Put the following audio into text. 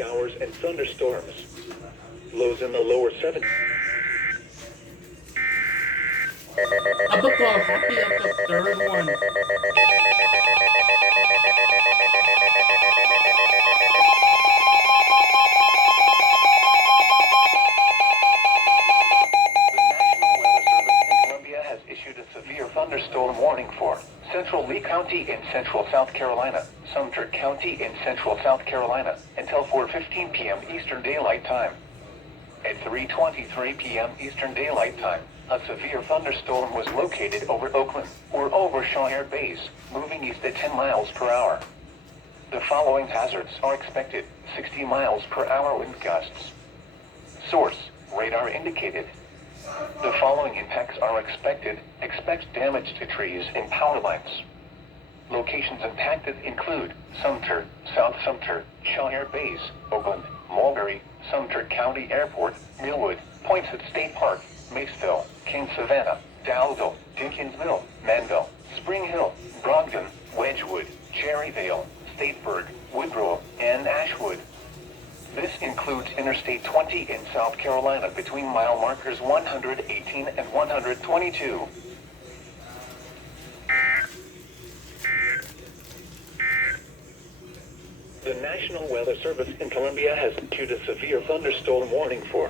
showers and thunderstorms. Lows in the lower 70s. Aba ko, happy up the third one. Issued a severe thunderstorm warning for Central Lee County in central South Carolina, Sumter County in central South Carolina, until 4:15 p.m. Eastern Daylight Time. At 3:23 p.m. Eastern Daylight Time, a severe thunderstorm was located over Oakland, or over Shaw Air Base, moving east at 10 miles per hour. The following hazards are expected: 60 miles per hour wind gusts. Source: radar indicated. The following impacts are expected. Expect damage to trees and power lines. Locations impacted include Sumter, South Sumter, Shaw Air Base, Oakland, Mulberry, Sumter County Airport, Millwood, Poinsett State Park, Maceville, King Savannah, Dowdle, Dinkinsville, Manville, Spring Hill, Brogdon, Wedgwood, Cherryvale, Statesburg, Woodrow, and Ashwood. This includes Interstate 20 in South Carolina between mile markers 118 and 122. The National Weather Service in Columbia has issued a severe thunderstorm warning for